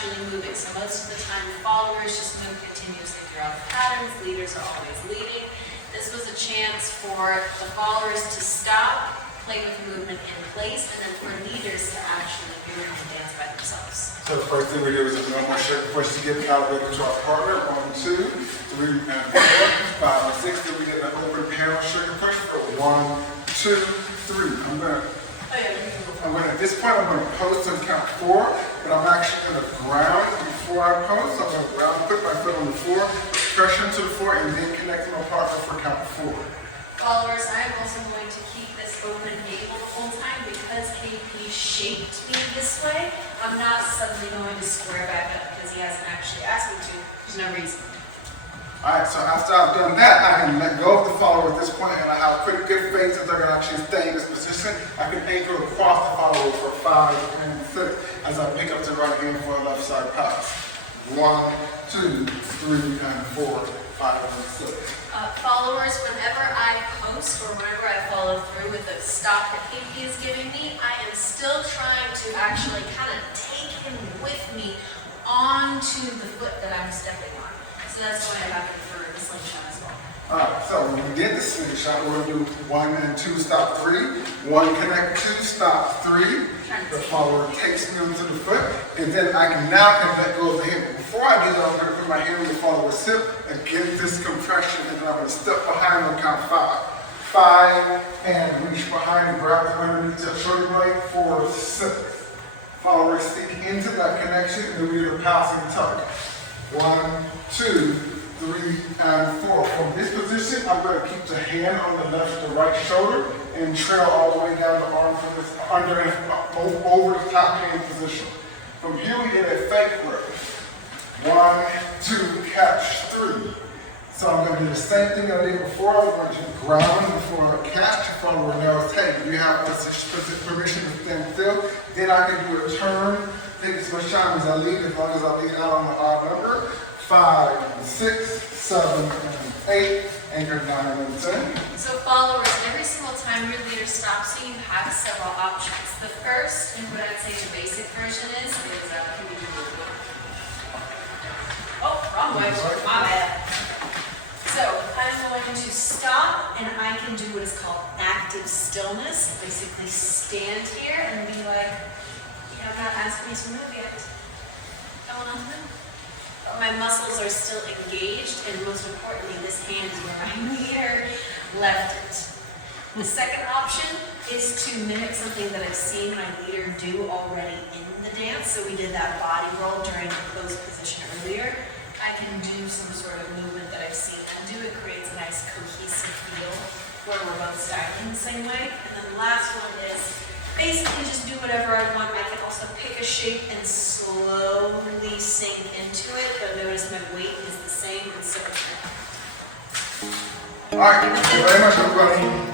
actually moving. So most of the time, followers just move continuously throughout the patterns. Leaders are always leading. This was a chance for the followers to stop, play with movement in place, and then for leaders to actually move and dance by themselves. So the first thing we do is a normal shaker push to get calibrated to our partner. 1, 2, 3, and 4, 5, and 6. Then we get an open panel shaker push for 1, 2, 3. At this point, I'm going to post and count 4, but I'm actually going to ground before I post. So I'm going to ground, put my foot on the floor, pressure into the floor, and then connect to my partner for count 4. Followers, I'm also going to keep this open navel the whole time because KP shaped me this way. I'm not suddenly going to square back up because he hasn't actually asked me to. There's no reason. Alright, so after I've done that, I can let go of the follower at this point, and I have pretty good faith that they're going to actually stay in this position. I can anchor across the follower for 5 and 6 as I pick up the right hand for a left side pass. 1, 2, 3, and 4, 5, and 6. Followers, whenever I post or whenever I follow through with the stop that KP is giving me, I am still trying to actually kind of take him with me onto the foot that I'm stepping on. So that's why I happened for the slingshot as well. Alright, so when we did the slingshot, we're going to do 1 and 2, stop 3. 1, connect 2, stop 3. The follower takes me onto the foot, and then I can now let go of the hip. Before I do that, I'm going to put my hand on the follower's hip and get this compression, and then I'm going to step behind and count 5. 5, and reach behind and grab it underneath your shoulder blade. 4, 6. Follower sink into that connection, and then we do a passing tug. 1, 2, 3, and 4. From this position, I'm going to keep the hand on the left to right shoulder and trail all the way down the arm from this under and over the top hand position. From here, we get a fake grip. 1, 2, catch, 3. So I'm going to do the same thing I did before. I'm going to ground before I catch. The follower knows, hey, you have permission to stand still. Then I can do a turn. Take as much time as I lead, as long as I lead out on the odd number. 5, 6, 7, and 8, anchor 9, and 10. So followers, every single time your leader stops you, you have several options. The first, and what I'd say the basic version is can we do it? Oh, wrong way, my bad. So I'm going to stop, and I can do what is called active stillness. Basically stand here and be like, you have not asked me to move yet. Going on to move. But my muscles are still engaged, and most importantly, this hand is where my leader left it. The second option is to mimic something that I've seen my leader do already in the dance. So we did that body roll during the closed position earlier. I can do some sort of movement that I've seen them do. It creates a nice cohesive feel where we're both styling the same way. And then the last one is basically just do whatever I want. I can also pick a shape and slowly sink into it, but notice my weight is the same and so it's Alright, thank you very much, everybody.